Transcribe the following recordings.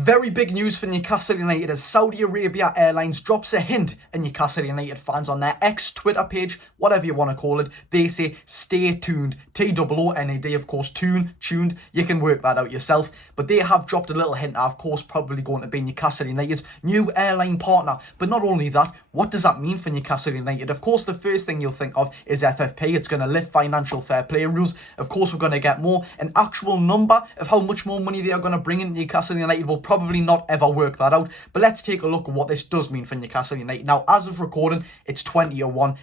Very big news for Newcastle United as Saudi Arabia Airlines drops a hint at Newcastle United fans on their Twitter page, whatever you want to call it. They say, stay tuned. TOONAD, of course, tuned. You can work that out yourself. But they have dropped a little hint, of course, probably going to be Newcastle United's new airline partner. But not only that, what does that mean for Newcastle United? Of course, the first thing you'll think of is FFP. It's going to lift financial fair play rules. Of course, we're going to get more. An actual number of how much more money they are going to bring in Newcastle United will probably not ever work that out. But let's take a look at what this does mean for Newcastle United. Now, as of recording, it's 20:01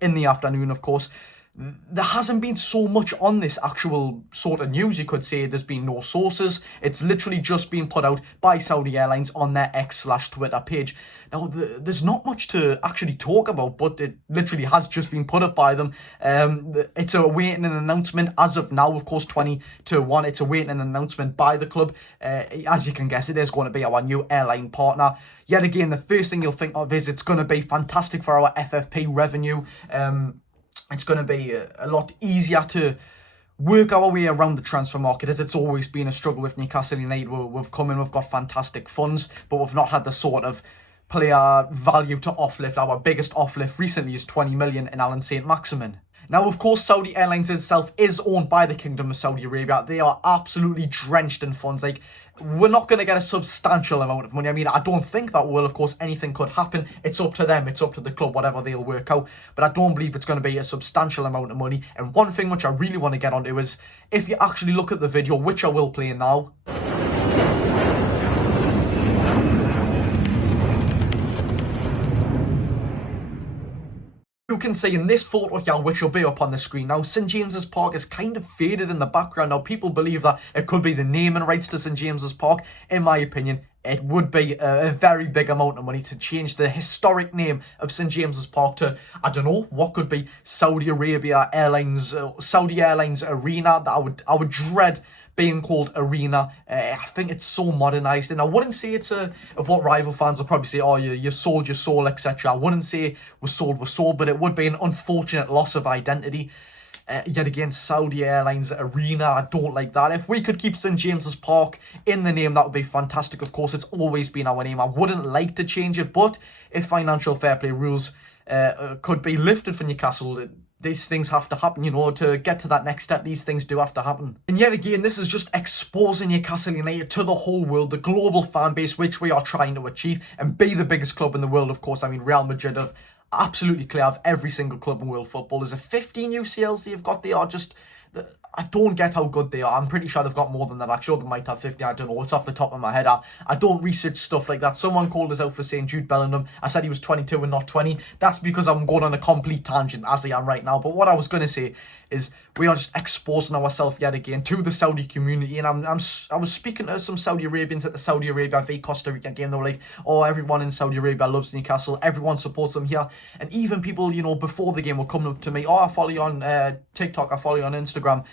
in the afternoon, of course. There hasn't been so much on this actual sort of news, you could say. There's been no sources. It's literally just been put out by Saudi Airlines on their X/Twitter page. Now, there's not much to actually talk about, but it literally has just been put up by them. It's awaiting an announcement as of now, of course, 20:01. It's awaiting an announcement by the club. As you can guess, it is going to be our new airline partner. Yet again, the first thing you'll think of is it's going to be fantastic for our FFP revenue. It's going to be a lot easier to work our way around the transfer market, as it's always been a struggle with Newcastle United. We've come in, we've got fantastic funds, but we've not had the sort of player value to offlift. Our biggest offlift recently is 20 million in Alan Saint-Maximin. Now, of course, Saudi Airlines itself is owned by the Kingdom of Saudi Arabia. They are absolutely drenched in funds. Like, we're not going to get a substantial amount of money. I mean, I don't think that will. Of course, anything could happen. It's up to them. It's up to the club, whatever they'll work out. But I don't believe it's going to be a substantial amount of money. And one thing which I really want to get onto is, if you actually look at the video, which I will play now. You can see in this photo here, which will be up on the screen now, St James's Park is kind of faded in the background. Now, people believe that it could be the naming rights to St James's Park. In my opinion, it would be a very big amount of money to change the historic name of St James's Park to, I don't know, what could be Saudi Arabia Airlines, Saudi Airlines Arena. That I would dread being called Arena. I think it's so modernised, and I wouldn't say it's of what rival fans will probably say, oh, you sold your soul, etc. I wouldn't say we're sold, but it would be an unfortunate loss of identity. Yet again, Saudi Airlines Arena, I don't like that. If we could keep St James's Park in the name, that would be fantastic. Of course, it's always been our name. I wouldn't like to change it, but if financial fair play rules could be lifted for Newcastle, these things have to happen, you know, to get to that next step. These things do have to happen. And yet again, this is just exposing Newcastle United to the whole world, the global fan base, which we are trying to achieve and be the biggest club in the world. Of course, I mean, Real Madrid have absolutely clear of every single club in world football. There's 15 UCLs they've got. They are just, I don't get how good they are. I'm pretty sure they've got more than that. I'm sure they might have 50. I don't know. It's off the top of my head. I don't research stuff like that. Someone called us out for saying Jude Bellingham. I said he was 22 and not 20. That's because I'm going on a complete tangent, as I am right now. But what I was going to say is we are just exposing ourselves yet again to the Saudi community. And I was speaking to some Saudi Arabians at the Saudi Arabia v Costa Rica game. They were like, oh, everyone in Saudi Arabia loves Newcastle. Everyone supports them here. And even people, you know, before the game were coming up to me, oh, I follow you on TikTok, I follow you on Instagram.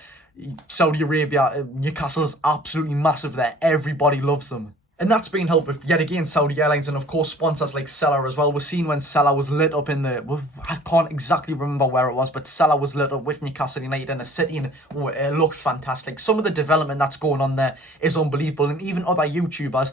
Saudi Arabia, Newcastle is absolutely massive there. Everybody loves them. And that's been helped with, yet again, Saudi Airlines and, of course, sponsors like Salah as well. We're seeing when Salah was lit up in the... I can't exactly remember where it was, but Salah was lit up with Newcastle United in a city, and it looked fantastic. Some of the development that's going on there is unbelievable. And even other YouTubers,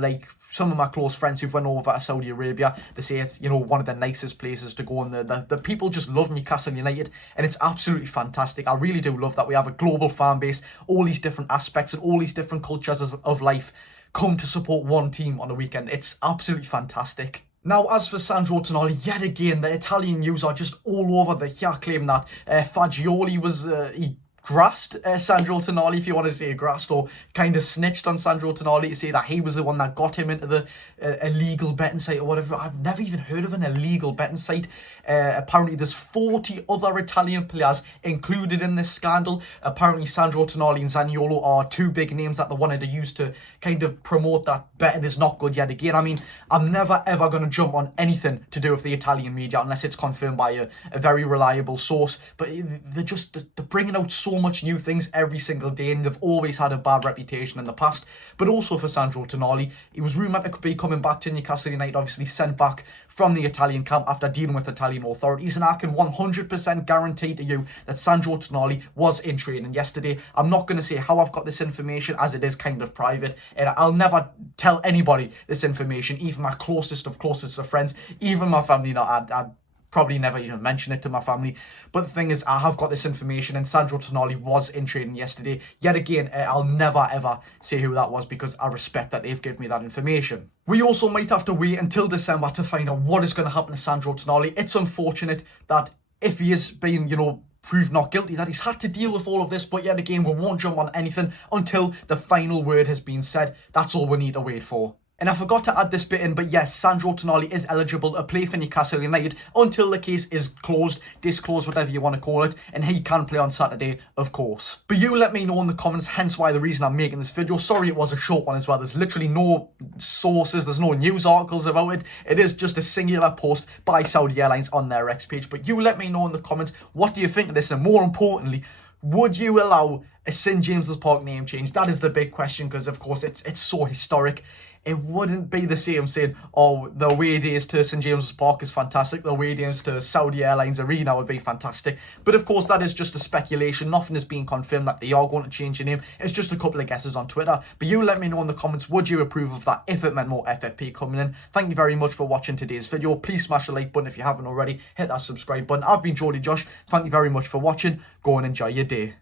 like some of my close friends who've went over to Saudi Arabia, they say it's, you know, one of the nicest places to go. And the people just love Newcastle United, and it's absolutely fantastic. I really do love that we have a global fan base, all these different aspects and all these different cultures of life come to support one team on a weekend. It's absolutely fantastic. Now, as for Sandro Tonali, yet again, the Italian news are just all over the here, claiming that Fagioli was... he grassed Sandro Tonali, if you want to say grassed, or kind of snitched on Sandro Tonali to say that he was the one that got him into the illegal betting site or whatever. I've never even heard of an illegal betting site. Apparently there's 40 other Italian players included in this scandal. Apparently Sandro Tonali and Zaniolo are two big names that they wanted to use to kind of promote that betting is not good yet again. I mean, I'm never ever going to jump on anything to do with the Italian media unless it's confirmed by a very reliable source. But they're bringing out so so much new things every single day, and they've always had a bad reputation in the past. But also for Sandro Tonali, he was rumoured to be coming back to Newcastle United, obviously sent back from the Italian camp after dealing with Italian authorities, and I can 100% guarantee to you that Sandro Tonali was in training yesterday. I'm not going to say how I've got this information, as it is kind of private, and I'll never tell anybody this information, even my closest of friends, even my family. I'd probably never even mention it to my family. But the thing is, I have got this information, and Sandro Tonali was in training yesterday. Yet again, I'll never ever say who that was, because I respect that they've given me that information. We also might have to wait until December to find out what is going to happen to Sandro Tonali. It's unfortunate that if he is being, proved not guilty, that he's had to deal with all of this, but yet again, we won't jump on anything until the final word has been said. That's all we need to wait for. And I forgot to add this bit in, but yes, Sandro Tonali is eligible to play for Newcastle United until the case is closed, disclosed, whatever you want to call it, and he can play on Saturday, of course. But you let me know in the comments, hence why the reason I'm making this video. Sorry it was a short one as well. There's literally no sources, there's no news articles about it. It is just a singular post by Saudi Airlines on their X page. But you let me know in the comments, what do you think of this? And more importantly, would you allow a St James's Park name change? That is the big question, because of course it's so historic. It wouldn't be the same saying, oh, the away days to St James's Park is fantastic, the away days to Saudi Airlines Arena would be fantastic. But of course, that is just a speculation. Nothing is being confirmed that they are going to change the name. It's just a couple of guesses on Twitter. But you let me know in the comments, would you approve of that if it meant more FFP coming in? Thank you very much for watching today's video. Please smash the like button if you haven't already. Hit that subscribe button. I've been Jordy Josh. Thank you very much for watching. Go and enjoy your day.